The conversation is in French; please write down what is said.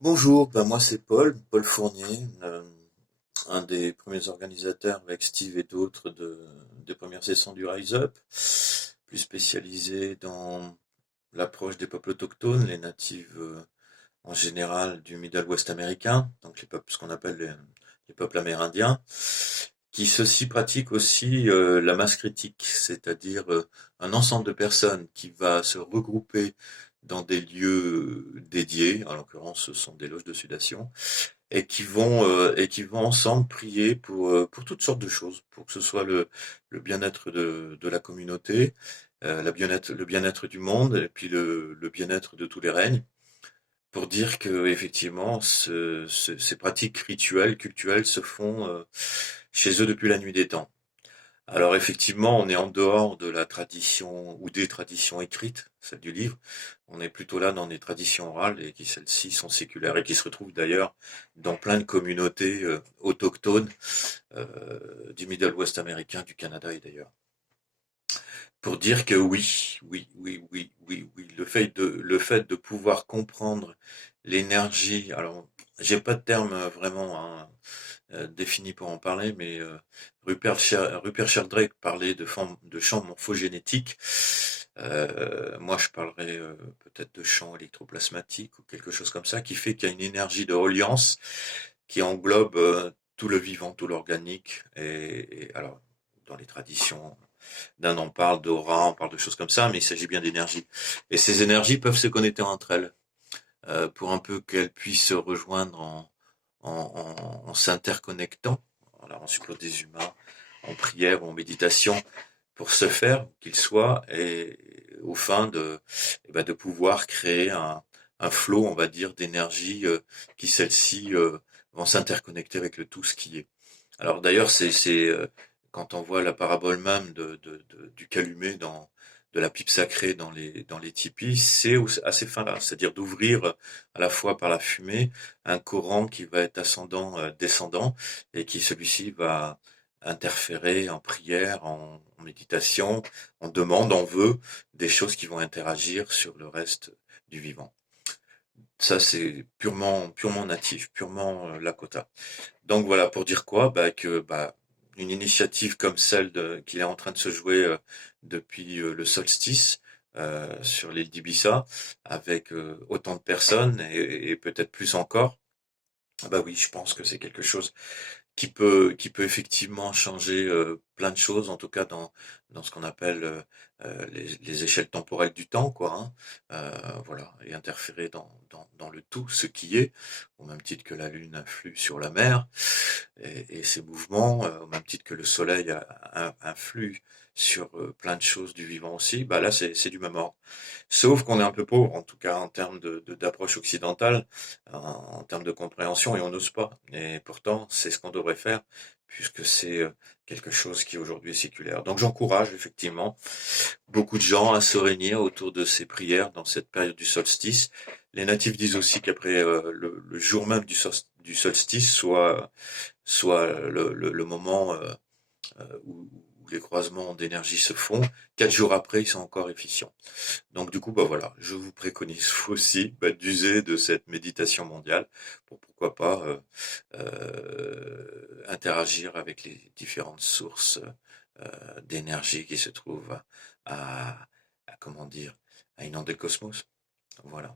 Bonjour, moi c'est Paul Fournier, un des premiers organisateurs avec Steve et d'autres des premières sessions du Rise Up, plus spécialisé dans l'approche des peuples autochtones, les natifs en général du Middle West américain, donc les peuples, ce qu'on appelle les peuples amérindiens, qui ceci pratiquent aussi la masse critique, c'est-à-dire un ensemble de personnes qui va se regrouper dans des lieux dédiés, en l'occurrence ce sont des loges de sudation, et qui vont ensemble prier pour toutes sortes de choses, pour que ce soit le bien-être de la communauté, le bien-être du monde, et puis le bien-être de tous les règnes, pour dire que effectivement ces pratiques rituelles, cultuelles se font chez eux depuis la nuit des temps. Alors effectivement, on est en dehors de la tradition ou des traditions écrites, celle du livre. On est plutôt là dans des traditions orales et qui celles-ci sont séculaires et qui se retrouvent d'ailleurs dans plein de communautés autochtones du Middle West américain, du Canada et d'ailleurs. Pour dire que oui, oui, oui, oui, oui, oui, le fait de pouvoir comprendre l'énergie. Alors, j'ai pas de terme vraiment défini pour en parler, mais Rupert Sheldrake parlait de champs morphogénétiques. Moi, je parlerais peut-être de champs électroplasmatiques ou quelque chose comme ça, qui fait qu'il y a une énergie de reliance qui englobe tout le vivant, tout l'organique. Et alors, dans les traditions, on parle d'aura, on parle de choses comme ça, mais il s'agit bien d'énergie. Et ces énergies peuvent se connecter entre elles pour un peu qu'elles puissent se rejoindre en s'interconnectant. Voilà, on suppose des humains en prière ou en méditation pour se faire qu'ils soient et au fin de pouvoir créer un flot, on va dire, d'énergie qui celle-ci vont s'interconnecter avec le tout ce qui est. Alors d'ailleurs, quand on voit la parabole même du calumet de la pipe sacrée dans les tipis, c'est à ces fins-là, c'est-à-dire d'ouvrir à la fois par la fumée un courant qui va être ascendant, descendant, et qui celui-ci va interférer en prière, en méditation, en demande, en vœu, des choses qui vont interagir sur le reste du vivant. Ça, c'est purement natif, purement Lakota. Donc voilà, pour dire quoi? Une initiative comme celle qu'il est en train de se jouer depuis le solstice sur l'île d'Ibiza, avec autant de personnes et peut-être plus encore, bah oui, je pense que c'est quelque chose qui peut effectivement changer plein de choses, en tout cas dans ce qu'on appelle les échelles temporelles du temps, quoi, hein. Voilà, et interférer dans le tout, ce qui est, au même titre que la Lune influe sur la mer et ses mouvements, au même titre que le Soleil influe sur plein de choses du vivant aussi. Bah là, c'est du même ordre. Sauf qu'on est un peu pauvre, en tout cas en termes d'approche occidentale, en termes de compréhension, et on n'ose pas. Et pourtant, c'est ce qu'on devrait faire, puisque c'est quelque chose qui aujourd'hui est séculaire. Donc j'encourage effectivement beaucoup de gens à se réunir autour de ces prières dans cette période du solstice. Les natifs disent aussi qu'après le jour même du solstice soit le moment où les croisements d'énergie se font. 4 jours après, ils sont encore efficients. Donc du coup, bah voilà, je vous préconise vous aussi d'user de cette méditation mondiale pour pourquoi pas interagir avec les différentes sources d'énergie qui se trouvent à comment dire, à inonder le cosmos. Voilà.